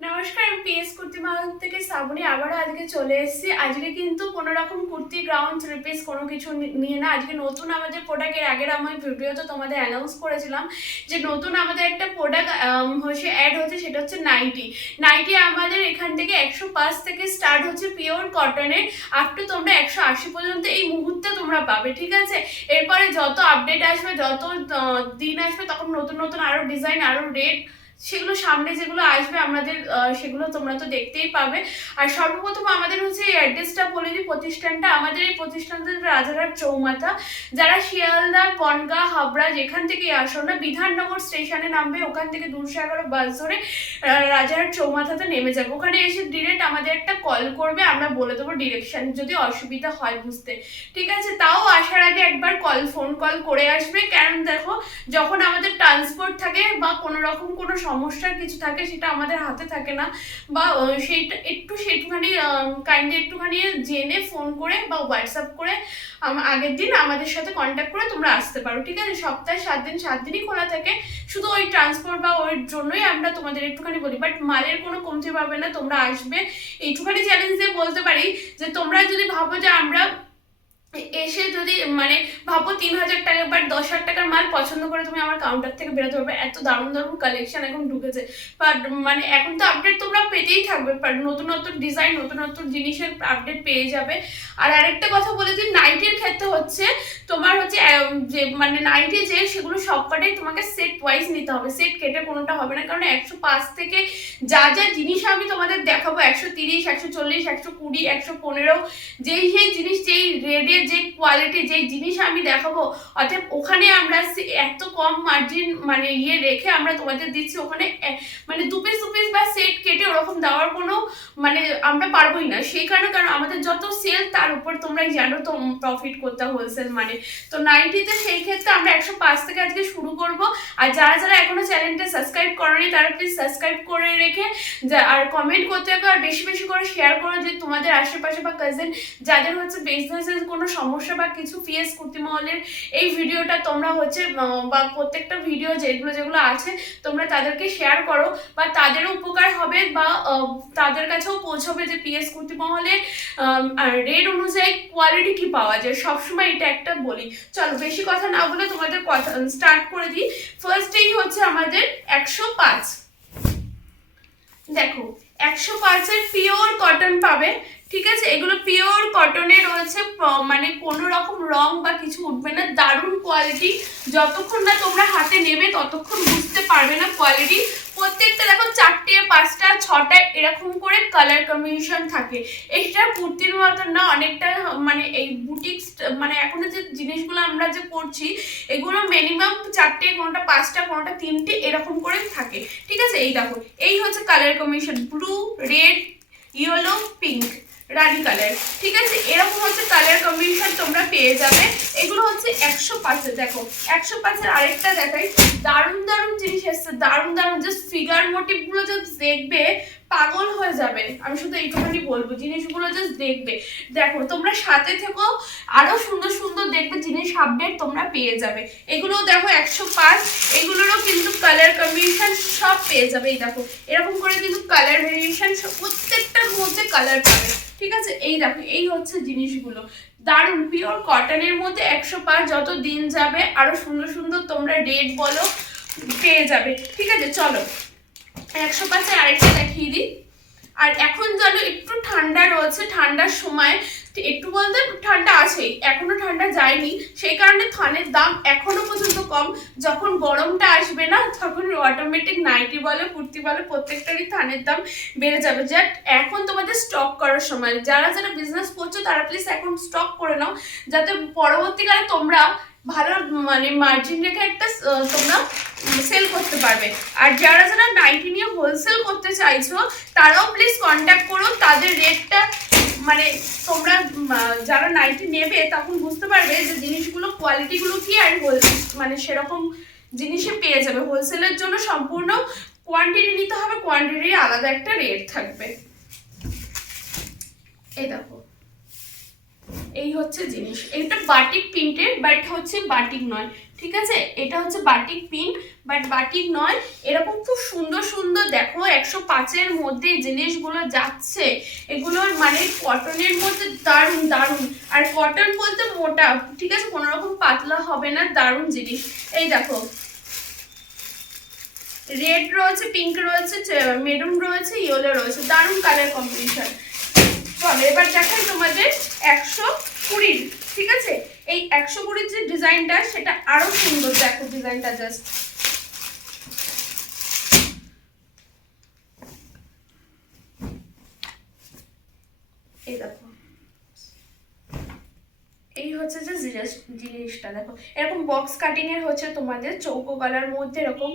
নমস্কার, আমি পিএস কুর্তি মাল থেকে শ্রাবণী আবারও আজকে চলে এসেছি। আজকে কিন্তু কোনো রকম কুর্তি গ্রাউন্ড থ্রি পিস কোনো কিছু নিয়ে না, আজকে নতুন আমাদের প্রোডাক্টের আগের আমার ভিডিওতে তোমাদের অ্যানাউন্স করেছিলাম যে নতুন আমাদের একটা প্রোডাক্ট হচ্ছে অ্যাড হচ্ছে, সেটা হচ্ছে নাইটি। নাইটি আমাদের এখান থেকে 105 থেকে স্টার্ট হচ্ছে পিওর কটনের, আপ টু তোমরা 180 পর্যন্ত এই মুহূর্তে তোমরা পাবে, ঠিক আছে। এরপরে যত আপডেট আসবে, যত দিন আসবে, তখন নতুন নতুন আরও ডিজাইন, আরও রেট, সেগুলো সামনে যেগুলো আসবে আমাদের সেগুলো তোমরা তো দেখতেই পাবে। আর সর্বপ্রথম আমাদের হচ্ছে এই অ্যাড্রেসটা বলে দিই, প্রতিষ্ঠানটা আমাদের এই প্রতিষ্ঠানটা রাজারহাট চৌমাথা। যারা শিয়ালদা, বনগাঁ, হাবড়া যেখান থেকে আসো না, বিধাননগর স্টেশনে নামবে, ওখান থেকে 211 বাস ধরে রাজারহাট চৌমাথাতে নেমে যাবে। ওখানে এসে ডিরেক্ট আমাদের একটা কল করবে, আমরা বলে দেবো ডিরেকশন, যদি অসুবিধা হয় বুঝতে, ঠিক আছে। তাও আসার আগে একবার ফোন কল করে আসবে, কারণ দেখো যখন আমাদের ট্রান্সপোর্ট থাকে বা কোনো রকম কোনো সমস্যার কিছু থাকে, সেটা আমাদের হাতে থাকে না, বা সেইটা সেটুখানি কাইন্ডলি একটুখানি জেনে ফোন করে বা হোয়াটসঅ্যাপ করে আগের দিন আমাদের সাথে কন্ট্যাক্ট করে তোমরা আসতে পারো, ঠিক আছে। সপ্তাহে 7 দিনই খোলা থাকে, শুধু ওই ট্রান্সপোর্ট বা ওই জন্যই আমরা তোমাদের একটুখানি বলি, বাট মালের কোনো কমতি পাবে না, তোমরা আসবে। এইটুখানি চ্যালেঞ্জ দিয়ে বলতে পারি যে তোমরা যদি ভাবো যে আমরা এসে যদি মানে ভাবো 3,000 টাকা বা 10,000 টাকার মাল পছন্দ করে তুমি আমার কাউন্টার থেকে বেরোতে পারবে, এত দারুণ দারুণ কালেকশন এখন ঢুকেছে। বাট মানে এখন তো আপডেট তোমরা পেতেই থাকবে, নতুন নতুন ডিজাইন, নতুন নতুন জিনিসের আপডেট পেয়ে যাবে। আর আরেকটা কথা বলে দিই, নাইটির ক্ষেত্রে হচ্ছে তোমার হচ্ছে যে মানে নাইটি যে সেগুলো সবকটাই তোমাকে সেট ওয়াইজ নিতে হবে, সেট কেটে কোনোটা হবে না, কারণ 105 থেকে যা যা জিনিস আমি তোমাদের দেখাবো, 130, 140, 120, 115, যেই যেই জিনিস, যেই রেডের যে কোয়ালিটি, যে জিনিস আমি দেখাবো, অর্থাৎ ওখানে আমরা এত কম মার্জিন মানে রেখে আমরা তোমাদের দিচ্ছি, ওখানে মানে দু পিস বা সেট কেটে ওরকম দেওয়ার কোনো মানে আমরা পারবোই না। সেই কারণে, কারণ আমাদের যত সেল তার উপর তোমরাই জানো তো প্রফিট করতে হোলসেল মানে। তো নাইটিতে সেই ক্ষেত্রে আমরা 105 থেকে আজকে শুরু করব। আর যারা যারা এখনো চ্যানেলটা সাবস্ক্রাইব করেনি, তারা প্লিজ সাবস্ক্রাইব করে রেখে আর কমেন্ট করতে হবে, আর বেশি বেশি করে শেয়ার করো, যে তোমাদের আশেপাশে বা কাজিন যাদের হচ্ছে বিজনেসের কোনো সমস্যা বা কিছু, পিএস কুর্তি মহলের এই ভিডিওটা তোমরা হচ্ছে বা প্রত্যেকটা ভিডিও যেগুলো আছে তোমরা তাদেরকে শেয়ার করো, বা তাদেরও উপকার হবে, বা তাদের কাছেও পৌঁছবে যে পিএস কুর্তি মহলের রেট অনুযায়ী কোয়ালিটি কি পাওয়া যায়। সবসময় এটা একটা বলি। চলো বেশি কথা না বলে তোমাদের কথা স্টার্ট করে দিই। ফার্স্টেই হচ্ছে আমাদের 105। দেখো 105-এর পিওর কটন পাবে, ঠিক আছে। এগুলো পিওর কটনে রয়েছে, মানে কোনো রকম রং বা কিছু উঠবে না, দারুণ কোয়ালিটি। যতক্ষণ না তোমরা হাতে নেবে ততক্ষণ বুঝতে পারবে না কোয়ালিটি। প্রত্যেকটা দেখো 4টে 5টা 6টা এরকম করে কালার কম্বিনেশন থাকে। এটা কুর্তির মতন না, অনেকটা মানে এই বুটিক্স মানে এখন যে জিনিসগুলো আমরা যে করছি, এগুলো মিনিমাম 4টে, কোনোটা 5টা, কোনোটা 3টে এরকম করে থাকে, ঠিক আছে। এই দেখো, এই হচ্ছে colour combination, blue, red, yellow, pink, রানি কালার, ঠিক আছে। এরকম হচ্ছে কালার কম্বিনেশন তোমরা পেয়ে যাবে। এগুলো হচ্ছে 105। দেখো 105-এর আরেকটা দেখাই, দারুণ দারুণ জিনিস এসছে, দারুণ দারুণ, জাস্ট ফিগার মোটিভ গুলো জাস্ট দেখবে পাগল হয়ে যাবে। আমি শুধু এইটুখানি বলবো, জিনিসগুলো জাস্ট দেখবে। দেখো তোমরা সাথে থেকো, আরো সুন্দর সুন্দর দেখবে জিনিস আপডেট তোমরা পেয়ে যাবে। এগুলো দেখো 105, এগুলোরও কিন্তু কালার কম্বিনেশন সব পেয়ে যাবে। এই দেখো এরকম করে কিন্তু কালার ভেরিয়েশন প্রত্যেকটার মধ্যে কালার পাবে, ঠিক আছে। এই দেখো এই হচ্ছে জিনিসগুলো, দারুণ পিওর কটনের মধ্যে 105। যত দিন যাবে আরো সুন্দর সুন্দর তোমরা রেট বলো পেয়ে যাবে, ঠিক আছে। চলো 105-এ আরেকটা দেখিয়ে দিই। আর এখন জানো একটু ঠান্ডা রয়েছে, ঠান্ডার সময় একটু বলতে ঠান্ডা আছেই, এখনো ঠান্ডা যায়নি, সেই কারণে থানের দাম এখনো পর্যন্ত কম। যখন গরমটা আসবে না, তখন অটোমেটিক নাইটি বলো, কুর্তি বলো, প্রত্যেকটারই থানের দাম বেড়ে যাবে। জাস্ট এখন তোমাদের স্টক করার সময়, যারা যারা বিজনেস করছো তারা প্লিজ এখন স্টক করে নাও, যাতে পরবর্তীকালে তোমরা ভালো মানে মার্জিন রেখে একটা তোমরা সেল করতে পারবে। আর যারা যারা নাইটি নিয়ে হোলসেল করতে চাইছো, তারাও প্লিজ কন্ট্যাক্ট করো। তাদের রেটটা মানে তোমরা যারা নাইটি নেবে তখন বুঝতে পারবে যে জিনিসগুলো কোয়ালিটিগুলো কি, আর মানে সেরকম জিনিসে পেয়ে যাবে। হোলসেলের জন্য সম্পূর্ণ কোয়ান্টিটি নিতে হবে, কোয়ান্টিটির আলাদা একটা রেট থাকবে। এই দেখো এই হচ্ছে জিনিস, এটা বাটিক প্রিন্টেড বাট হচ্ছে বাটিক নয়, ঠিক আছে? এটা হচ্ছে বাটিক প্রিন্ট বাট বাটিক নয়। এরকম খুব সুন্দর সুন্দর দেখো 105-এর মধ্যে জিনিসগুলো যাচ্ছে, এগুলোর মানে কটনের মধ্যে দারুণ দারুণ, আর কটন বলতে মোটা, ঠিক আছে, কোনো রকম পাতলা হবে না, দারুণ জিনিস। এই দেখো রেড রয়েছে, পিঙ্ক রয়েছে, মেরুন রয়েছে, ইয়েলো রয়েছে, দারুণ কালার কম্বিনেশন। চলো এবার দেখাই তোমাদের 120, ঠিক আছে? এই 120 যে ডিজাইনটা সেটা আরো সুন্দর, দেখো ডিজাইনটা জাস্ট এই দেখো, এই হচ্ছে যে জিনিসটা দেখো, এরকম বক্স কাটিং এর হচ্ছে তোমাদের চৌকো গলার মধ্যে এরকম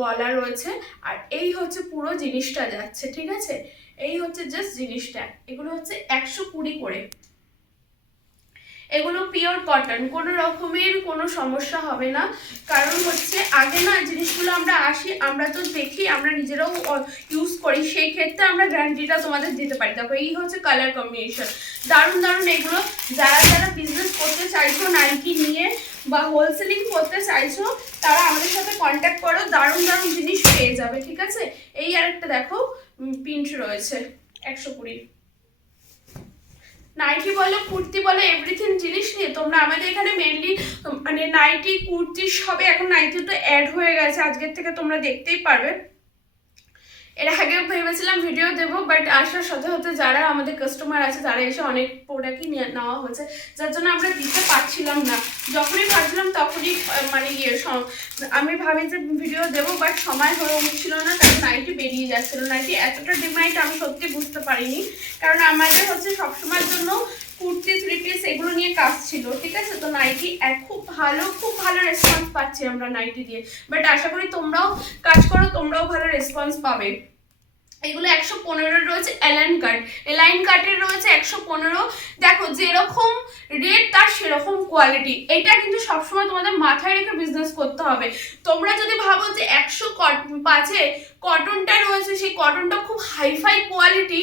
গলা রয়েছে, আর এই হচ্ছে পুরো জিনিসটা যাচ্ছে, ঠিক আছে? এই হচ্ছে জাস্ট জিনিসটা, এগুলো হচ্ছে 120 করে। এগুলো পিওর কটন, কোনো রকমের কোনো সমস্যা হবে না, কারণ হচ্ছে আগে না জিনিসগুলো আমরা আসি, আমরা তো দেখি, আমরা নিজেরাও ইউজ করি, সেই ক্ষেত্রে আমরা গ্যারান্টিটা তোমাদের দিতে পারি। দেখো এই হচ্ছে কালার কম্বিনেশন, দারুণ দারুণ। এগুলো যারা যারা বিজনেস করতে চাইছো নাইকি নিয়ে বা হোলসেলিং করতে চাইছো তারা আমাদের সাথে কন্ট্যাক্ট করো, দারুণ দারুণ জিনিস পেয়ে যাবে, ঠিক আছে? এই আরেকটা দেখো প্রিন্ট রয়েছে 120। নাইটি বলো কুর্তি বলো এভরিথিং জিনিস নিয়ে তোমরা আমাদের এখানে মেনলি মানে নাইটি কুর্তি সবে, এখন নাইটি তো অ্যাড হয়ে গেছে, আজকের থেকে তোমরা দেখতেই পারবে। এর আগে ভেবেছিলাম ভিডিও দেবো, বাট আসার সাথে সাথে যারা আমাদের কাস্টমার আছে তারা এসে অনেক প্রোডাক্টই নেওয়া হয়েছে, যার জন্য আমরা দিতে পারছিলাম না। যখনই ভাবছিলাম তখনই মানে আমি ভাবি যে ভিডিও দেবো, বাট সময় হয়ে উঠছিল না, কারণ নাইটি বেরিয়ে যাচ্ছিলো। নাইটি এতটা ডিমান্ড আমি সত্যি বুঝতে পারিনি, কারণ আমাদের হচ্ছে সবসময়ের জন্য কুর্তি, থ্রি পিস এগুলো নিয়ে কাজ ছিল, ঠিক আছে? তো নাইটি খুব ভালো রেসপন্স পাচ্ছি আমরা নাইটি দিয়ে, বাট আশা করি তোমরাও কাজ করো, তোমরাও ভালো রেসপন্স পাবে। এগুলো 115 রয়েছে এলাইন কাটের রয়েছে 115। দেখো যেরকম রেট তার সেরকম কোয়ালিটি, এটা কিন্তু সবসময় তোমাদের মাথায় রেখে বিজনেস করতে হবে। তোমরা যদি ভাবো যে 105-এ কটনটা রয়েছে, সেই কটনটা খুব হাইফাই কোয়ালিটি,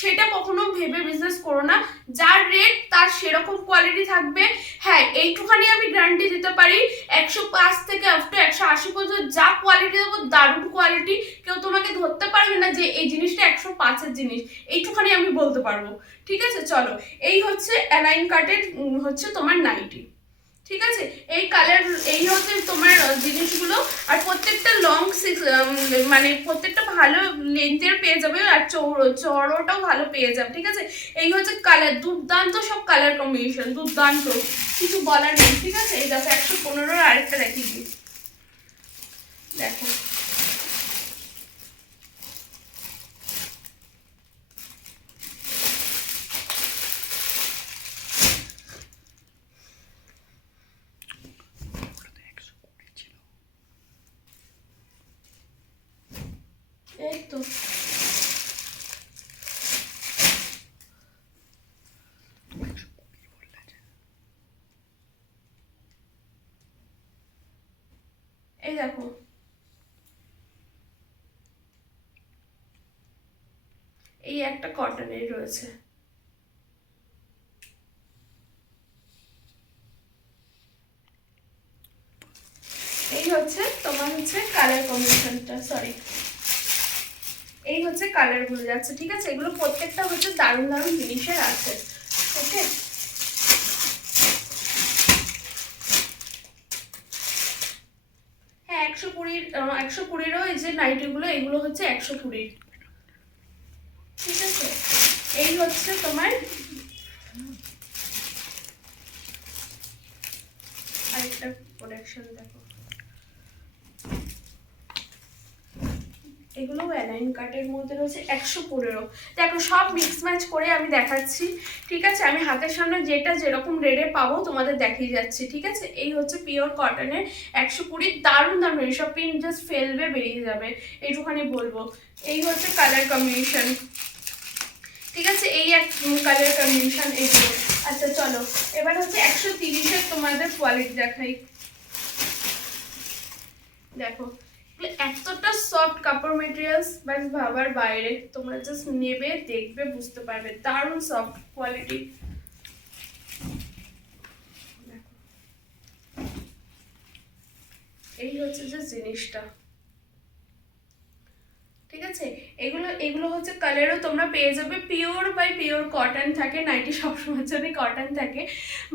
সেটা কখনো ভেবে বিজনেস করো না। যার রেট তার সেরকম কোয়ালিটি থাকবে। হ্যাঁ, এইটুখানি আমি গ্যারান্টি দিতে পারি, 105 থেকে আপ টু 180 পর্যন্ত যা কোয়ালিটি দেবো দারুণ কোয়ালিটি, কেউ তোমাকে ধরতে পারবে না যে এই জিনিসটা 105-এর জিনিস, এইটুখানি আমি বলতে পারবো, ঠিক আছে? চলো এই হচ্ছে অ্যালাইন কাটের হচ্ছে তোমার নাইটি, ঠিক আছে? এই কালার, এই হচ্ছে তোমার জিনিসগুলো, আর প্রত্যেকটা লং মানে প্রত্যেকটা ভালো লেন্থের পেয়ে যাবে, আর চওড়াটাও ভালো পেয়ে যাবে, ঠিক আছে? এই হচ্ছে কালার, দুর্দান্ত সব কালার কম্বিনেশন, দুর্দান্ত, কিছু বলার নেই, ঠিক আছে? এই দেখো 115 আরেকটা দেখিয়ে দিই, দেখো এই তো এই দেখো, এই একটা কটনের রয়েছে, এই হচ্ছে তোমার হচ্ছে কালার কম্বিনেশনটা, সরি এই হচ্ছে কালার গুলো যাচ্ছে, ঠিক আছে? এগুলো প্রত্যেকটা হচ্ছে দারুণ দারুণ জিনিসের আছে, ওকে? হ্যাঁ 120 এই যে নাইটিগুলো, এগুলো হচ্ছে 120, ঠিক আছে? এই হচ্ছে তোমার আরেকটা প্রোডাকশন, দেখো এগুলো অ্যালাইন কাটের মধ্যে রয়েছে 115। দেখো সব মিক্স ম্যাচ করে আমি দেখাচ্ছি, ঠিক আছে? আমি হাতের সামনে যেটা যেরকম রেটে পাবো তোমাদের দেখিয়ে যাচ্ছি, ঠিক আছে? এই হচ্ছে পিওর কটনের 120, দারুণ দারুণ, এইসব প্রিন্ট জাস্ট ফেলবে বেরিয়ে যাবে, এইটুখানি বলবো। এই হচ্ছে কালার কম্বিনেশন, ঠিক আছে? এই এক কালার কম্বিনেশন এইগুলো। আচ্ছা চলো এবার হচ্ছে 130-এর তোমাদের কোয়ালিটি দেখাই, দেখো এতটা সফট কাপড় মেটেরিয়ালস, বাস ভাবার বাইরে, তোমরা জাস্ট নেবে দেখবে বুঝতে পারবে, দারুণ সফট কোয়ালিটি। এই হচ্ছে যে জিনিসটা, ঠিক আছে। এগুলো এগুলো হচ্ছে কালারও তোমরা পেয়ে যাবে, পিওর বাই পিওর কটন থাকে, নাইটি সবসময় জন্যই কটন থাকে,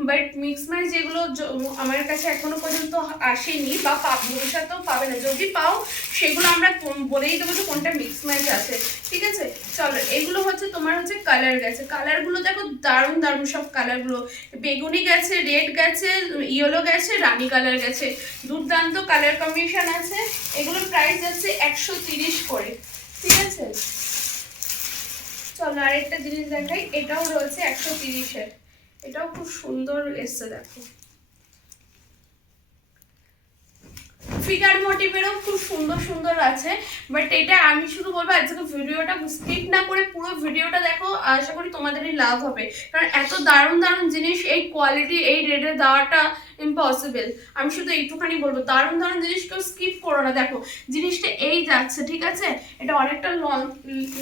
বাট মিক্স ম্যাচ যেগুলো আমার কাছে এখনো পর্যন্ত আসেনি বা ভবিষ্যতেও পাবে না, যদি পাও সেগুলো আমরা বলেই দেবো যে কোনটা মিক্স ম্যাচ আছে, ঠিক আছে। চলো, এগুলো হচ্ছে তোমার হচ্ছে কালার গেছে, কালারগুলো দেখো দারুণ দারুণ সব কালারগুলো, বেগুনি গেছে, রেড গেছে, ইয়েলো গেছে, রানি কালার গেছে, দুর্দান্ত কালার কম্বিনেশন আছে। এগুলোর প্রাইস আছে 130 করে, ঠিক আছে। চলো আরেকটা জিনিস দেখাই, এটাও রয়েছে 130-এর, এটাও খুব সুন্দর এসছে দেখো, ফিগার মোটিভেরও খুব সুন্দর সুন্দর আছে। বাট এটা আমি শুধু বলবো আজকে ভিডিওটা স্কিপ না করে পুরো ভিডিওটা দেখো, আশা করি তোমাদেরই লাভ হবে, কারণ এত দারুণ দারুণ জিনিস এই কোয়ালিটি এই রেটে দেওয়াটা ইম্পসিবল। আমি শুধু একটুখানি বলবো দারুণ দারুণ জিনিস কেউ স্কিপ করো না, দেখো জিনিসটা এই যাচ্ছে, ঠিক আছে। এটা অনেকটা লং,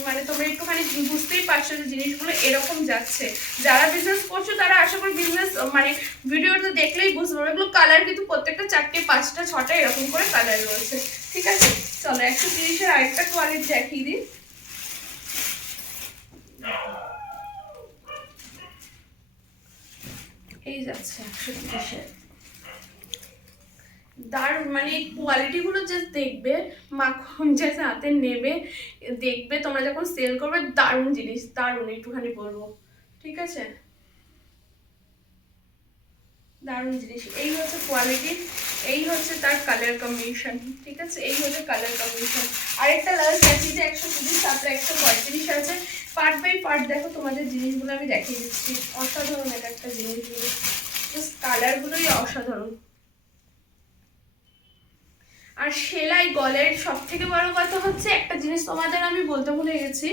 মানে তোমরা একটুখানি বুঝতেই পারছো যে জিনিসগুলো এরকম যাচ্ছে। যারা বিজনেস করছো তারা আশা করি বিজনেস মানে ভিডিওটা দেখলেই বুঝতে পারবে। এগুলো কালার কিন্তু প্রত্যেকটা 4টে 5টা 6টা এরকম করে কালার রয়েছে, ঠিক আছে। চলো 130-এর আরেকটা কোয়ালিটি দেখিয়ে দিই। এই যাচ্ছে 130-এর, দারুণ, মানে এই কোয়ালিটিগুলো জাস্ট দেখবে, মাখন জাস্ট হাতে নেবে, দেখবে তোমরা যখন সেল করবে, দারুণ জিনিস, দারুণ, একটুখানি বলবো, ঠিক আছে, দারুণ জিনিস। এই হচ্ছে কোয়ালিটি, এই হচ্ছে তার কালার কম্বিনেশন, ঠিক আছে, এই হচ্ছে কালার কম্বিনেশন। আরেকটা লাস্ট দেখি যে 120, তারপরে 135 আছে, পার্ট বাই পার্ট দেখো তোমাদের জিনিসগুলো আমি দেখিয়ে দিচ্ছি, অসাধারণ এক একটা জিনিসগুলো, জাস্ট কালারগুলোই অসাধারণ। আর সেলাই গলের সব থেকে বড় কথা হচ্ছে একটা জিনিস তোমাদের আমি বলতে ভুলে গেছি,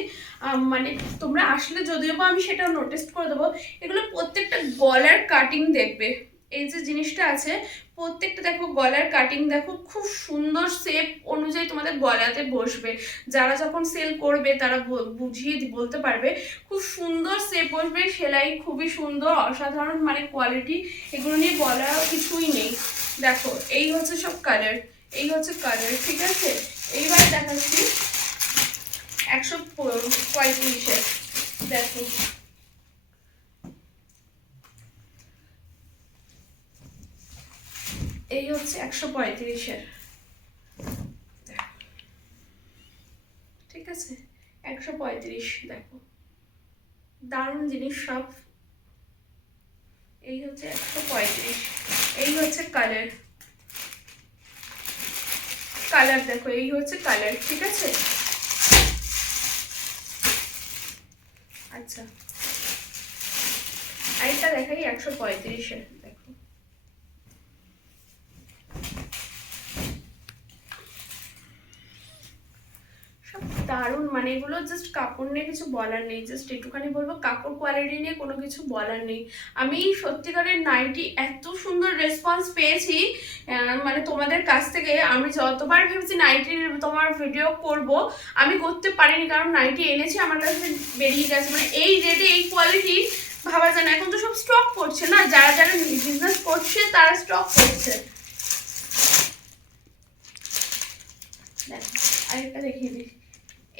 মানে তোমরা আসলে যদিও বা আমি সেটা নোটিস করে দেবো, এগুলো প্রত্যেকটা গলার কাটিং দেখবে, এই যে জিনিসটা আছে প্রত্যেকটা দেখো গলার কাটিং দেখো, খুব সুন্দর শেপ অনুযায়ী তোমাদের গলাতে বসবে, যারা যখন সেল করবে তারা বুঝিয়ে বলতে পারবে, খুব সুন্দর শেপ বসবে, সেলাই খুবই সুন্দর, অসাধারণ, মানে কোয়ালিটি এগুলো নিয়ে বলার কিছুই নেই। দেখো এই হচ্ছে সব কালার, এই হচ্ছে কালার, ঠিক আছে। এইবার দেখাচ্ছি 135-এর, দেখো এই হচ্ছে 135-এর, ঠিক আছে, 135, দেখো দারুণ জিনিস সব। এই হচ্ছে 135, এই হচ্ছে কালার, কালার দেখো এই হচ্ছে কালার, ঠিক আছে। আচ্ছা আরেকটা দেখাই 135-এর, দেখো সব দারুণ, মানে এগুলো জাস্ট কাপড় নিয়ে কিছু বলার নেই, জাস্ট একটুখানি বলবো কাপড় কোয়ালিটি নিয়ে কোনো কিছু বলার নেই। আমি সত্যিকারের নাইটি এত সুন্দর রেসপন্স পেয়েছি, মানে তোমাদের কাছ থেকে, আমি যতবার ভেবেছি নাইটির তোমার ভিডিও করব, আমি করতে পারিনি, কারণ নাইটি এনেছি আমার কাছে বেরিয়ে গেছে, মানে এই রেটে এই কোয়ালিটি ভাবা যায় না। এখন তো সব স্টক করছে না, যারা যারা বিজনেস করছে তারা স্টক করছে। দেখো আরেকটা দেখিয়ে দিই,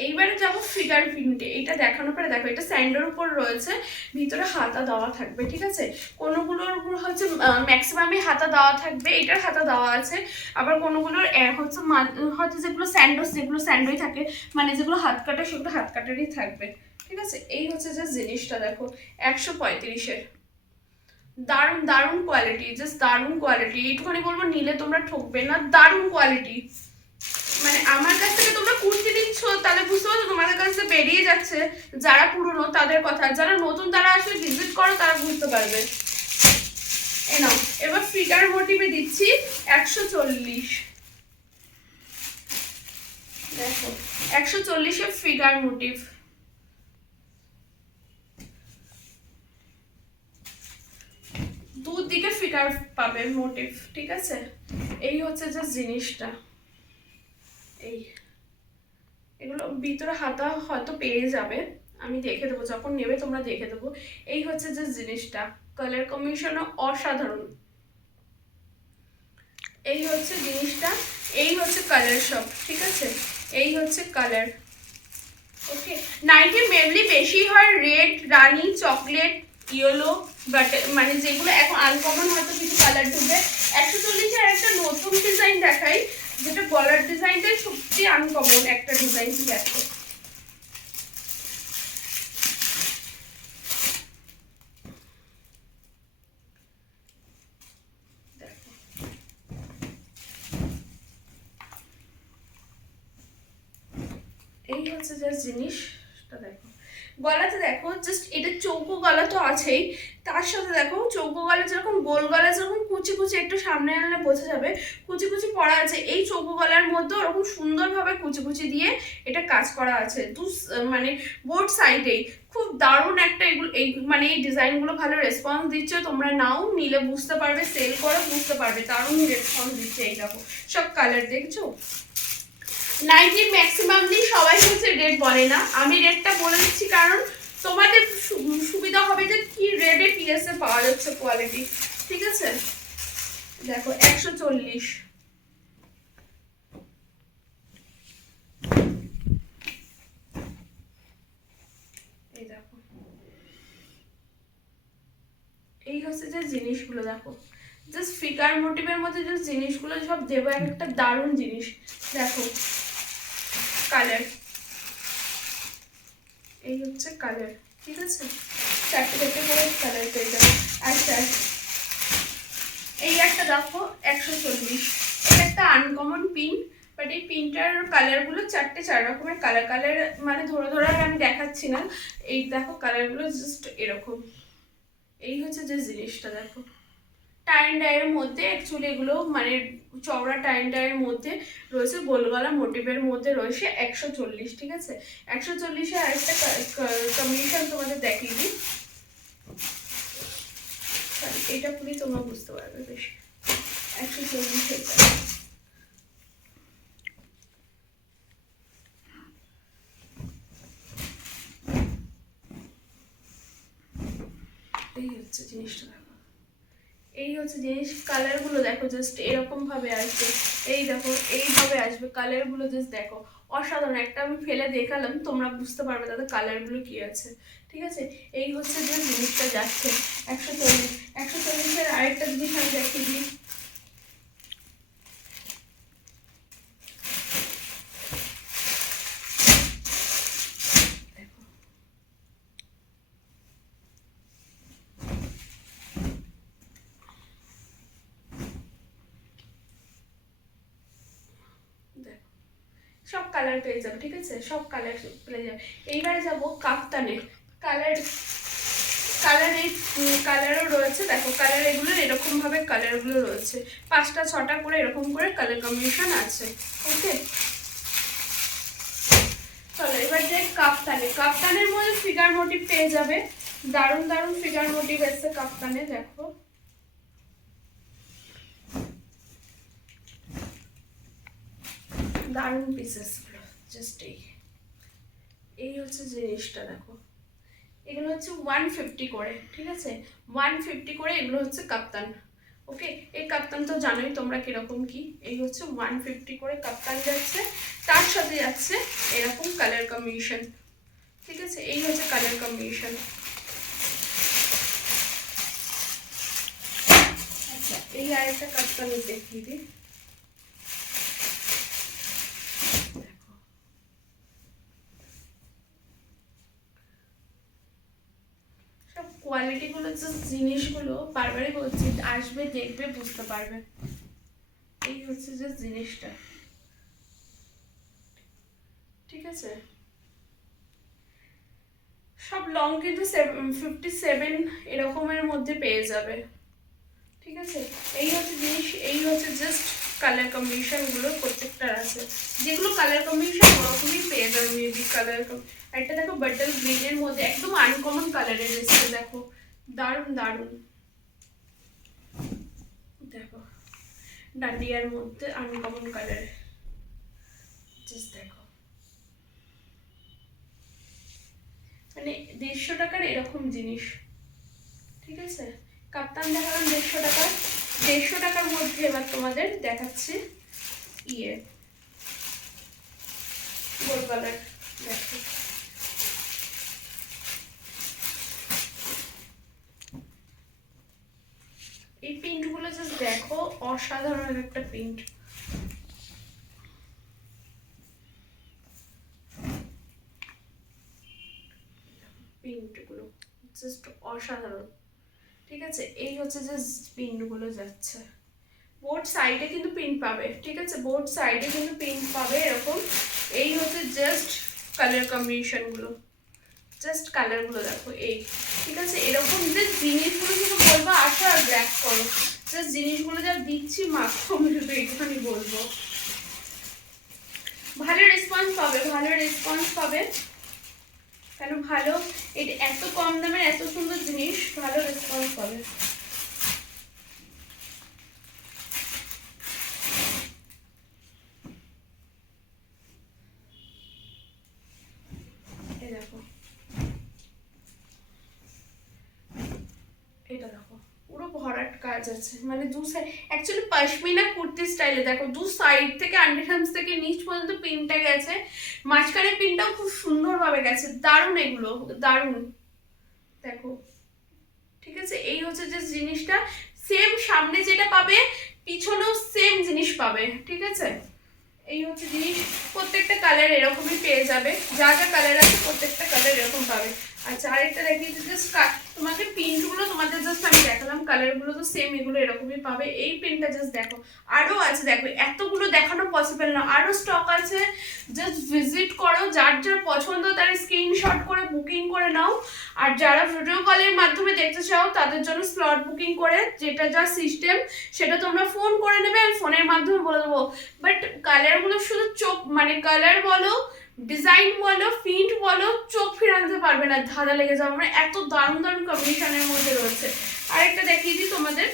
এইবারে যাবো ফিগার প্রিন্টে, এটা দেখানোর পরে দেখো এটা স্যান্ডের উপর রয়েছে, ভিতরে হাতা দেওয়া থাকবে, ঠিক আছে। কোনোগুলোর উপর হচ্ছে ম্যাক্সিমামই হাতা দেওয়া থাকবে, এটার হাতা দেওয়া আছে, আবার কোনোগুলোর হচ্ছে হয়তো যেগুলো স্যান্ডোস, যেগুলো স্যান্ডোই থাকে, মানে যেগুলো হাত কাটা সেগুলো হাত কাটারই থাকবে, ঠিক আছে। এই হচ্ছে যে জিনিসটা দেখো 135-এর, দারুণ দারুণ কোয়ালিটি, জাস্ট দারুণ কোয়ালিটি, এইটুখানি বলবো নিলে তোমরা ঠকবে না, দারুণ কোয়ালিটি। মানে আমার কাছ থেকে তোমরা কুর্তি নিচ্ছ তাহলে বুঝতে পারছো তোমাদের কাছে বেরিয়ে যাচ্ছে, যারা পুরনো তাদের কথা, যারা নতুন তারা আসলে ভিজিট করো তারা বুঝতে পারবে। নাও এবার ফিগার মোটিভে দিচ্ছি 140, দেখো 140-এর ফিগার মোটিভ, দুদিকে ফিগার পাবে মোটিভ, ঠিক আছে। এই হচ্ছে যে জিনিসটা, এই এগুলো ভিতরে হাতা হয়তো পেয়ে যাবে, আমি দেখে দেবো যখন নেবে তোমরা দেখে দেবো। এই হচ্ছে যে জিনিসটা, কালার কম্বিনেশনও অসাধারণ। এই হচ্ছে জিনিসটা, এই হচ্ছে কালার সব, ঠিক আছে, এই হচ্ছে কালার। ওকে, নাইটি মেনলি বেশি হয় red, Rani, chocolate, yellow, but মানে যেগুলো এখন আনকমন হয়তো কিছু কালার ঢুকবে। 140-এর একটা নতুন ডিজাইন দেখাই, যেটা গলার ডিজাইনটাই সত্যি আনকমন একটা ডিজাইন। দেখো এই হচ্ছে জাস্ট জিনিসটা। দেখো গলাতে দেখো জাস্ট এটা চৌকো গলা তো আছেই, তার সাথে দেখো চৌকো গলা যেরকম, গোল গলা যেরকম কুচি কুচি, একটু সামনে আনলে বোঝা যাবে কুচি কুচি পড়া আছে, এই চৌকো গলার মধ্যে ওরকম সুন্দরভাবে কুচি কুচি দিয়ে এটা কাজ করা আছে মানে বোথ সাইডেই। খুব দারুণ একটা এগুলো, এই মানে এই ডিজাইনগুলো ভালো রেসপন্স দিচ্ছে। তোমরা নাও, নিলে বুঝতে পারবে, সেল করো বুঝতে পারবে, দারুণ রেসপন্স দিচ্ছে। এই দেখো সব কালার দেখছো। নাইটি ম্যাক্সিমামলি সবাই হচ্ছে রেড বলে না, আমি রেডটা বলে দিচ্ছি কারণ তোমাদের সুবিধা হবে যে কি রেডে পিএসএ পাওয়া যাচ্ছে কোয়ালিটি, ঠিক আছে। দেখো 140, এই দেখো এই হচ্ছে যে জিনিসগুলো। দেখো জাস্ট ফিগার মোটিভের মধ্যে যে জিনিসগুলো সব দেবো, একটা দারুণ জিনিস। দেখো কালার, এই হচ্ছে কালার, ঠিক আছে, চারটে চারটে করে কালার পেয়ে যাবে। আচ্ছা এই একটা দেখো 140, এটা একটা আনকমন পিন, বাট এই পিনটার কালারগুলো চারটে 4 রকমের কালার। কালার মানে ধরে ধরে আমি দেখাচ্ছি না, এই দেখো কালারগুলো জাস্ট এরকম। এই হচ্ছে যে জিনিসটা। দেখো টাইন ডাইয়ের মধ্যে, অ্যাকচুয়ালি এগুলো মানে চওড়া টাইন ডাইয়ের মধ্যে রয়েছে, গোলগলা মোটিভের মধ্যে রয়েছে 140, ঠিক আছে। 140-এ আরেকটা কম্বিনেশন তোমাদের দেখিয়ে দিই, এটা পুরো তোমরা বুঝতে পারবে বেশ। 140 এটা, এই হচ্ছে জিনিসটা। দেখো এই হচ্ছে জিনিস, কালারগুলো দেখো জাস্ট এরকম ভাবে আসবে, এই দেখো এইভাবে আসবে কালারগুলো, জাস্ট দেখো অসাধারণ। একটা আমি ফেলে দেখালাম, তোমরা বুঝতে পারবে তাদের কালারগুলো কি আছে, ঠিক আছে। এই হচ্ছে যে জিনিসটা যাচ্ছে 140। 140-এর আরেকটা জিনিস আমি দেখিয়ে দিই, সব কালার পেয়ে যাবে, ঠিক আছে, সব কালার পেয়ে যাবে। এইবারে যাবো কাপ্তানে। কালার, কালার এই কালারও রয়েছে। দেখো কালার এগুলো এরকম ভাবে কালারগুলো রয়েছে, 5টা 6টা করে এরকম করে কালার কম্বিনেশন আছে। ওকে চলো এবার যাই কাপ্তানে। কাপ্তানের মধ্যে ফিগার মোটিভ পেয়ে যাবে, দারুণ দারুণ ফিগার মোটিভ এসছে কাপ্তানে। দেখো দারুণ পিসেসগুলো, জাস্ট এই হচ্ছে জিনিসটা। দেখো এগুলো হচ্ছে 150 করে, ঠিক আছে, 150 করে এগুলো হচ্ছে কাপ্তান। ওকে এই কাপ্তান তো জানোই তোমরা কিরকম কি, এই হচ্ছে 150 করে কাপ্তান যাচ্ছে, তার সাথে যাচ্ছে এরকম কালার কম্বিনেশন, ঠিক আছে। এই হচ্ছে কালার কম্বিনেশন। আচ্ছা এই আরেকটা কাপ্তান দেখিয়ে দিই, কোয়ালিটিগুলো জাস্ট জিনিসগুলো বারবারই বলছি, আসবে দেখবে বুঝতে পারবে। এই হচ্ছে যে জিনিসটা, ঠিক আছে। সব লং কিন্তু 57 এরকমের মধ্যে পেয়ে যাবে, ঠিক আছে। এই হচ্ছে জিনিস, এই হচ্ছে জাস্ট কালার কম্বিনেশনগুলো প্রত্যেকটার আছে, যেগুলো কালার কম্বিনেশন ওরকমই পেয়ে যাবে মেবি কালার। একটা দেখো বাটল গ্রিনের মধ্যে একদম আনকমন কালারের এসেছে, দেখো দারুণ দারুণ। দেখো ডান্ডিয়ার মধ্যে আনকমন কালার, জাস্ট দেখো মানে 150 টাকার এরকম জিনিস, ঠিক আছে। কাপ্তান দেখালাম 150 টাকার, 150 টাকার মধ্যে এবার তোমাদের দেখাচ্ছি গোল কালার। দেখো এই প্রিন্ট গুলো জাস্ট দেখো, অসাধারণ একটা প্রিন্ট। প্রিন্ট গুলো জাস্ট অসাধারণ, ঠিক আছে। এই হচ্ছে যে প্রিন্ট গুলো যাচ্ছে, বোথ সাইডে কিন্তু প্রিন্ট পাবে, ঠিক আছে, বোথ সাইডে কিন্তু প্রিন্ট পাবে এরকম। এই হচ্ছে জাস্ট কালার কম্বিনেশন গুলো, জাস্ট কালার গুলো দেখো এই, ঠিক আছে। এরকম যে জিনিসগুলো শুধু বলবো আসো আর ব্র্যাক করো, জাস্ট জিনিসগুলো যা দিচ্ছি মাত্র আমি শুধু একটুখানি বলবো। ভালো রেসপন্স পাবে, ভালো রেসপন্স পাবে, কেন ভালো, এটা এত কম দামের এত সুন্দর জিনিস, ভালো রেসপন্স পাবে। এই দেখো, এটা দেখো পুরো ভরাট কাজ আছে, মানে দু সাইড অ্যাকচুয়ালি পশমিনা কুর্তি স্টাইলে দেখো, দু সাইড থেকে আন্ডারহামস থেকে নিচ পর্যন্ত পিনটা গেছে, মাঝখানে পিনটাও খুব সুন্দরভাবে গেছে, দারুণ এগুলো, দারুণ দেখো, ঠিক আছে। এই হচ্ছে যে জিনিসটা, সেম সামনে যেটা পাবে পিছনেও সেম জিনিস পাবে, ঠিক আছে। এই হচ্ছে জিনিস, প্রত্যেকটা কালার এরকমই পেয়ে যাবে, যা যা কালার আছে প্রত্যেকটা কালার এরকম পাবে। আচ্ছা আরেকটা দেখিয়ে জাস্ট তোমাকে প্রিন্টগুলো তোমাদের জাস্ট আমি দেখালাম, কালারগুলো তো সেম এগুলো এরকমই পাবে। এই প্রিন্টটা জাস্ট দেখো, আরও আছে দেখো, এতগুলো দেখানো পসিবল না, আরও স্টক আছে, জাস্ট ভিজিট করো, যার যার পছন্দ তার স্ক্রিনশট করে বুকিং করে নাও। আর যারা ভিডিও কলের মাধ্যমে দেখতে চাও তাদের জন্য স্লট বুকিং করে, যেটা যা সিস্টেম সেটা তোমরা ফোন করে নেবে, আমি ফোনের মাধ্যমে বলে দেবো। বাট কালারগুলো শুধু চোখ, মানে কালার বলো, ডিজাইন বলো, প্রিন্ট বলো, চোখ ফিরাতে পারবে না, ধাঁধা লেগে যাবে, মানে এত দারুণ দারুণ কম্বিনেশনের মধ্যে রয়েছে। আরেকটা দেখিয়ে দিই তোমাদের,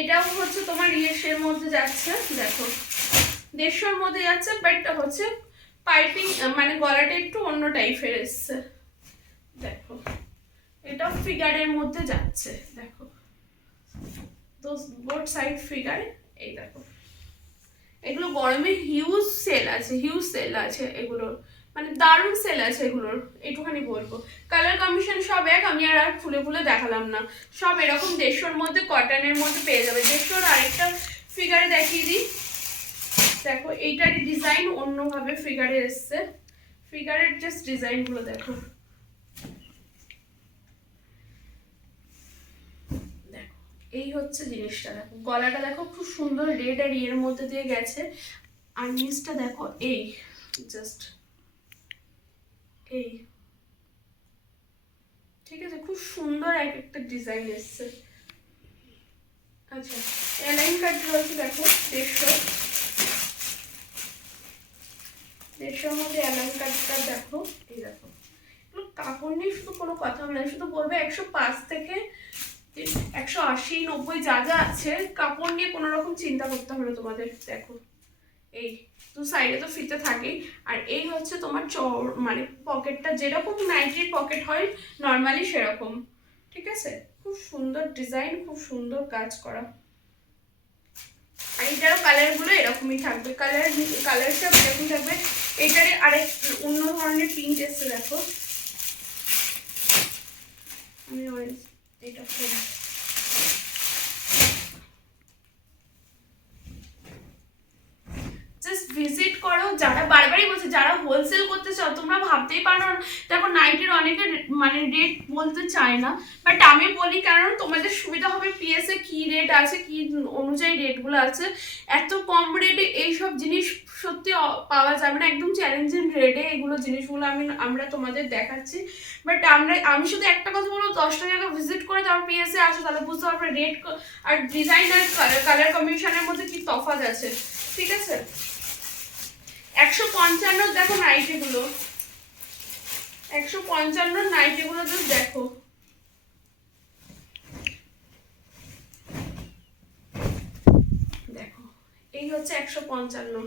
এটাও হচ্ছে তোমার ইয়ের মধ্যে যাচ্ছে, দেখো 150-র মধ্যে যাচ্ছে, বাট হচ্ছে পাইপিং, মানে গলাটা একটু অন্য টাইপের এসছে, দেখো এটাও ফিগারের মধ্যে যাচ্ছে, দেখো তো বোথ সাইড ফিগার। এই দেখো এগুলো গরমে হিউজ সেল আছে, হিউজ সেল আছে এগুলোর, মানে দারুণ সেল আছে এগুলোর, একটুখানি বলবো। কালার কম্বিনেশন সব এক, আমি আর খুলে খুলে দেখালাম না, সব এরকম 150-র মধ্যে কটনের মধ্যে পেয়ে যাবে। 150-র আরেকটা ফিগারে দেখিয়ে দিই, দেখো এইটারই ডিজাইন অন্যভাবে ফিগারে এসছে, ফিগারের জাস্ট ডিজাইনগুলো দেখো, এই হচ্ছে জিনিসটা, দেখো গলাটা দেখো খুব সুন্দর রেড আর ইয়ের মধ্যে দিয়ে গেছে, আর নিচটা দেখো এই জাস্ট এই, ঠিক আছে, খুব সুন্দর এক একটা ডিজাইন এসছে। আচ্ছা এলাইন কাট রয়েছে দেখো 150-র মধ্যে এলাইন কাটটা দেখো, এই দেখো কাপড় নিয়ে শুধু কোনো কথা হবে না, শুধু বলবে 105 থেকে 180-90 যা যা আছে, কাপড় নিয়ে কোনো রকম চিন্তা করতে হবে না তোমাদের। দেখো এই দু সাইডে তো ফিতে থাকেই, আর এই হচ্ছে তোমার মানে পকেটটা যেরকম নাইটির পকেট হয় নর্মালি সেরকম, ঠিক আছে। খুব সুন্দর ডিজাইন, খুব সুন্দর কাজ করা, আর এটারও কালারগুলো এরকমই থাকবে, কালারটা এরকম থাকবে। এটারে আরেক অন্য ধরনের প্রিন্ট এসছে, দেখো আমি এটা জাস্ট ভিজিট করো, যারা বারবারই বলছে, যারা হোলসেল করতে চাও তোমরা ভাবতেই পারো, দেখো নাইটের অনেকে মানে রেট বলতে চায় না, বাট আমি বলি কারণ তোমাদের সুবিধা হবে, পিএসএ কি রেট আছে, কি অনুযায়ী রেটগুলো আছে, এত কম রেটে এইসব জিনিস সত্যি পাওয়া যাবে না, একদম চ্যালেঞ্জিং রেটে এগুলো জিনিসগুলো আমরা তোমাদের দেখাচ্ছি। বাট আমি শুধু একটা কথা বলবো, 10টা জায়গা ভিজিট করে তারপর পিএসএ আসো, তাহলে বুঝতে পারবে রেট আর ডিজাইন আর কালার কম্বিনেশনের মধ্যে কি তফাৎ আছে, ঠিক আছে। 155 দেখো নাইটিগুলো, 155 নাইটিগুলো জাস্ট দেখো, দেখো এই হচ্ছে 155,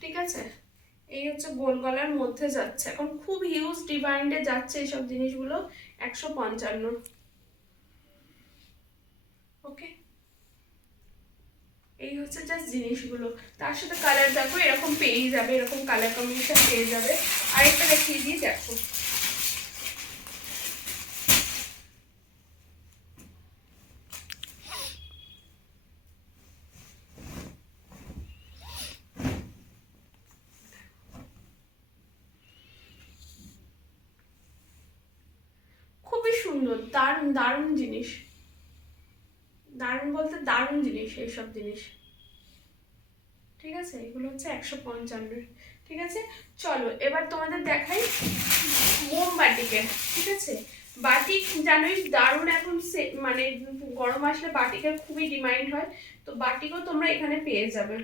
ঠিক আছে। এই হচ্ছে গোল গলার মধ্যে যাচ্ছে, এখন খুব হিউজ ডিমান্ডে যাচ্ছে এইসব জিনিসগুলো, 155। ওকে এই হচ্ছে জাস্ট জিনিসগুলো। তার সাথে কালার দেখো এরকম পেয়ে যাবে, এরকম কালার কম্বিনেশন পেয়ে যাবে। আরেকটা দেখিয়ে দিই, দেখো খুবই সুন্দর, দারুণ দারুণ জিনিস, দারুণ বলতে দারুণ জিনিস এইসব জিনিস। ঠিক আছে, এগুলো হচ্ছে 155। ঠিক আছে, চলো এবার তোমাদের দেখাই মোমবাটিকের। ঠিক আছে, বাটিক জানোই দারুণ এখন মানে গরম আসলে বাটিকের খুবই ডিমান্ড হয়, তো বাটিকও তোমরা এখানে পেয়ে যাবে।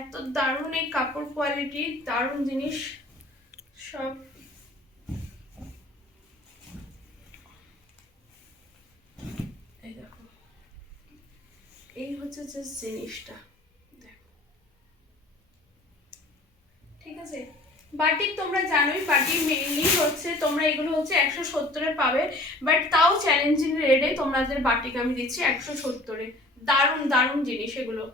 এত দারুণ এই কাপড় কোয়ালিটি, দারুণ জিনিস সব। এই দেখো, এই হচ্ছে জাস্ট জিনিসটা, দেখো। ঠিক আছে, বাটিক তোমরা জানোই, বাটিক মেইনলি হচ্ছে তোমরা এগুলো হচ্ছে 170-এ পাবে, বাট তাও চ্যালেঞ্জিং রেটে তোমাদের বাটিক আমি দিচ্ছি 170-এ। দারুণ দারুণ জিনিস এগুলো।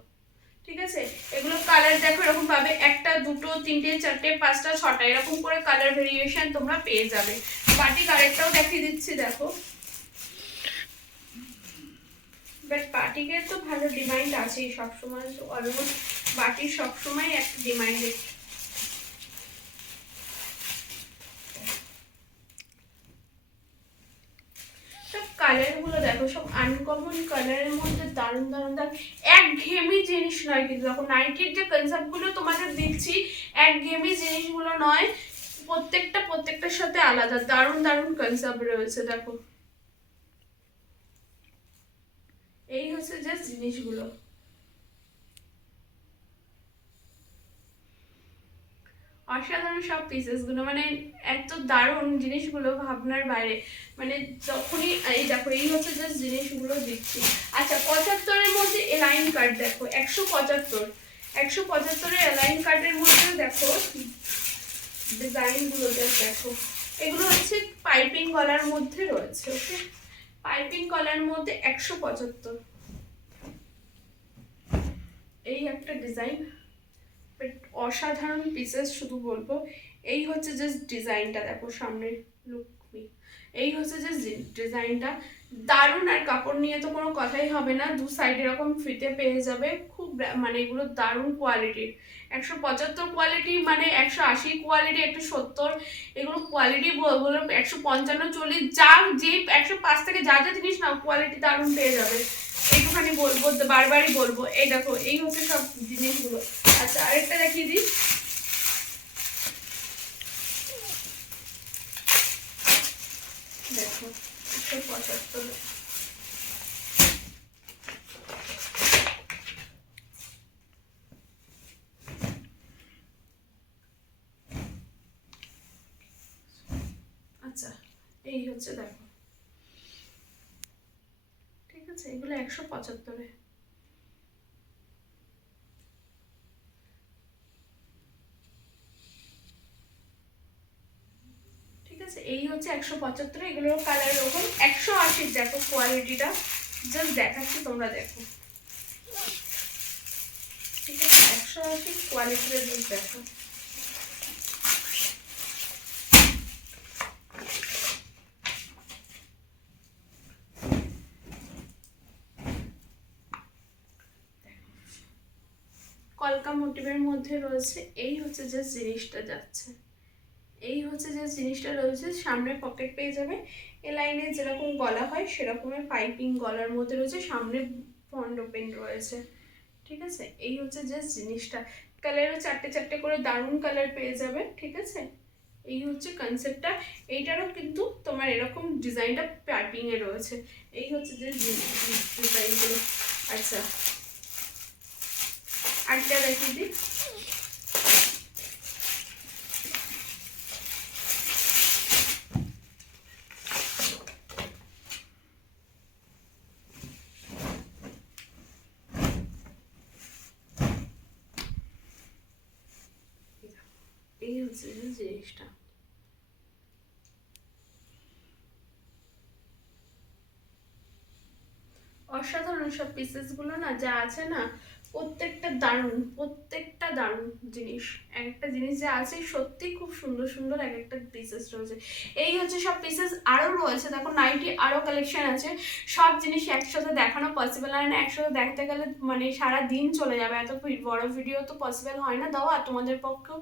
ঠিক আছে, এগুলো কালার দেখো এরকম পাবে, একটা দুটো তিনটে চারটে পাঁচটা ছটা এরকম করে কালার ভেরিয়েশন তোমরা পেয়ে যাবে। বাটিক আরেকটাও দেখিয়ে দিচ্ছি, দেখো। বাট বাটিকের তো ভালো ডিমান্ড আছেই সবসময়, অলমোস্ট বাটিক সবসময় একটা ডিমান্ডেড। কালার গুলো দেখো সব আনকমন কালারের মধ্যে দারুণ দারুণ দারুণ, একঘেয়েমি জিনিস নয় কিন্তু দেখো, নাইটির যে কনসেপ্ট গুলো তোমাদের দিচ্ছি একঘেয়েমি জিনিসগুলো নয়, প্রত্যেকটার সাথে আলাদা দারুণ দারুণ কনসেপ্ট রয়েছে। দেখো এই হচ্ছে জাস্ট জিনিসগুলো, অসাধারণ সব পিসেস গুলো, মানে এত দারুণ জিনিসগুলো ভাবনার বাইরে। মানে যখনই এই দেখো, এই হচ্ছে জাস্ট জিনিসগুলো দিচ্ছি। আচ্ছা, 75-এর মধ্যে এলাইন কাট দেখো, 175 এলাইন কাটের মধ্যে দেখো ডিজাইন গুলো দেখো। এগুলো হচ্ছে পাইপিং গলার মধ্যে রয়েছে। ওকে, পাইপিং গলার মধ্যে 175, এই একটা ডিজাইন, অসাধারণ পিসেস শুধু বলবো। এই হচ্ছে জাস্ট ডিজাইনটা দেখো, সামনের লুক, এই হচ্ছে জাস্ট ডিজাইনটা দারুণ। আর কাপড় নিয়ে তো কোনো কথাই হবে না, দু সাইড এরকম ফিতে পেয়ে যাবে, খুব মানে এগুলো দারুণ কোয়ালিটির। 175 কোয়ালিটি মানে 180 কোয়ালিটি, 170, এগুলো কোয়ালিটি বলবো 155 40, যা যে 105 থেকে যা যা জিনিস না কোয়ালিটি দারুণ পেয়ে যাবে। এইটুখানি বলবো, বারবারই বলবো। এই দেখো, এই হচ্ছে সব জিনিসগুলো। আচ্ছা, আরেকটা দেখিয়ে দিই, দেখো 175। আচ্ছা, এই হচ্ছে দেখো। ঠিক আছে, এগুলো 175-এ। ঠিক আছে, এই হচ্ছে 175, এগুলোর কালার এরকম। 180 দেখো কোয়ালিটিটা, জাস্ট দেখাচ্ছি তোমরা দেখো। ঠিক আছে, 180 কোয়ালিটিটা জাস্ট দেখো। কলকা মোটিভের মধ্যে রয়েছে, এই হচ্ছে যে জিনিসটা যাচ্ছে, এই হচ্ছে যে জিনিসটা রয়েছে। সামনে পকেট পেয়ে যাবে, এ লাইনে যেরকম গলা হয় সেরকমের পাইপিং গলার মধ্যে রয়েছে, সামনে ফন্ড ওপেন রয়েছে। ঠিক আছে, এই হচ্ছে যে জিনিসটা, কালারও চারটে চারটে করে দারুণ কালার পেয়ে যাবে। ঠিক আছে, এই হচ্ছে কনসেপ্টটা। এইটারও কিন্তু তোমার এরকম ডিজাইনটা পাইপিং এ রয়েছে। এই হচ্ছে যে ডিজাইনগুলো। আচ্ছা, আরেকটা দেখিয়ে দিই, এই হচ্ছে যে জিনিসটা। অসাধারণ সব পিসেসগুলো না যা আছে না, প্রত্যেকটা দারুণ, প্রত্যেকটা দারুণ জিনিস। এক একটা জিনিস যা আছে সত্যি খুব সুন্দর সুন্দর এক একটা পিসেস রয়েছে। এই হচ্ছে সব পিসেস, আরও রয়েছে দেখো নাইটি, আরও কালেকশন আছে। সব জিনিস একসাথে দেখানো পসিবল হয় না, একসাথে দেখতে গেলে মানে সারা দিন চলে যাবে, এত বড় ভিডিও তো পসিবল হয় না দেওয়া, তোমাদের পক্ষেও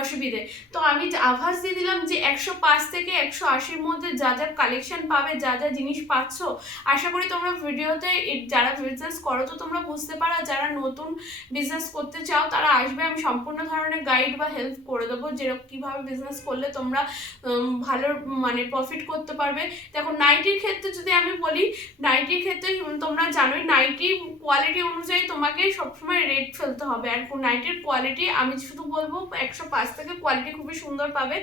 অসুবিধে। তো আমি আভাস দিয়ে দিলাম যে 105 থেকে 180-র মধ্যে যা যা কালেকশন পাবে, যা যা জিনিস পাচ্ছ, আশা করি তোমরা ভিডিওতে যারা বিজনেস করো তো তোমরা বুঝতে পারো, যারা নতুন বিজনেস করতে চাও তারা আসবে, আমি সম্পূর্ণ ধরনের গাইড বা হেল্প করে দেবো যেরকম কীভাবে বিজনেস করলে তোমরা ভালো মানে প্রফিট করতে পারবে। দেখো নাইটির ক্ষেত্রে যদি আমি বলি, নাইটির ক্ষেত্রে তোমরা জানোই নাইটির কোয়ালিটি অনুযায়ী তোমাকে সবসময় রেট ফেলতে হবে। আর নাইটির কোয়ালিটি আমি শুধু বলবো 105 থেকে কোয়ালিটি খুবই সুন্দর পাবে।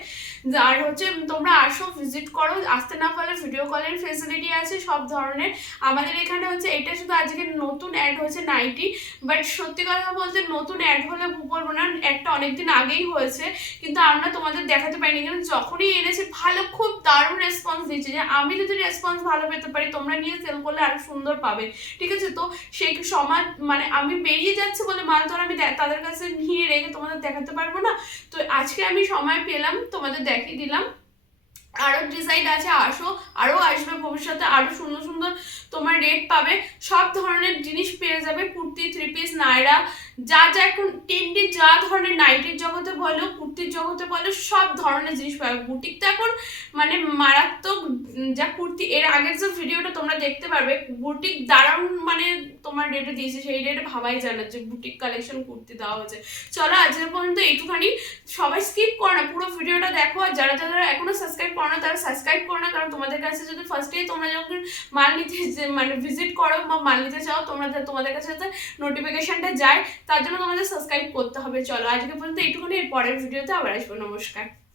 আর হচ্ছে তোমরা আসো, ভিজিট করো, আসতে না পারলে ভিডিও কলের ফেসিলিটি আছে সব ধরনের। আমাদের এখানে হচ্ছে এটা শুধু আজকে নতুন অ্যাড হয়েছে নাইটি, বাট সত্যি কথা বলতে নতুন অ্যাড হলে বলবো না, একটা অনেকদিন আগেই হয়েছে কিন্তু আমরা তোমাদের দেখাতে পারিনি, কিন্তু যখনই এনেছে ভালো, খুব দারুণ রেসপন্স দিচ্ছে। যে আমি যদি রেসপন্স ভালো পেতে পারি, তোমরা নিয়ে সেল করলে আরো সুন্দর পাবে, ঠিক আছে? তো সেই সমাজ মানে আমি বেরিয়ে যাচ্ছে বলে মাল তো আমি তাদের কাছে নিয়ে রেখে তোমাদের দেখাতে পারবো না। তো আজকে আমি সময় পেলাম, তোমাদের দেখিয়ে দিলাম। আরও ডিজাইন আছে, আসো, আরও আসবে ভবিষ্যতে, আরও সুন্দর সুন্দর তোমার রেট পাবে, সব ধরনের জিনিস পেয়ে যাবে। কুর্তি, থ্রি পিস, নায়রা, যা যা এখন ট্রেন্ডি, যা ধরনের নাইটির জগতে বলো, কুর্তির জগতে বলো, সব ধরনের জিনিস পাবে। বুটিক তো এখন মানে মারাত্মক, যা কুর্তি এর আগের যে ভিডিওটা তোমরা দেখতে পারবে, বুটিক দারুণ মানে তোমার রেটে দিয়েছে, সেই রেটে ভাবাই যায় না যে বুটিক কালেকশন কুর্তি দেওয়া হয়েছে। চলো আজকের পর্যন্ত এইটুখানি, সবাই স্কিপ করো না, পুরো ভিডিওটা দেখো। আর যারা যারা এখনো সাবস্ক্রাইব করো না তারা সাবস্ক্রাইব করো না, কারণ তোমাদের কাছে যদি ফার্স্টেই তোমরা যখন মাল নিতে মানে ভিজিট করো বা মাল নিতে চাও, তোমাদের কাছে যাতে নোটিফিকেশনটা যায় তার জন্য তোমাদের সাবস্ক্রাইব করতে হবে। চলো আজকে পর্যন্ত এইটুকুনি, এর পরের ভিডিওতে আবার আসবো। নমস্কার।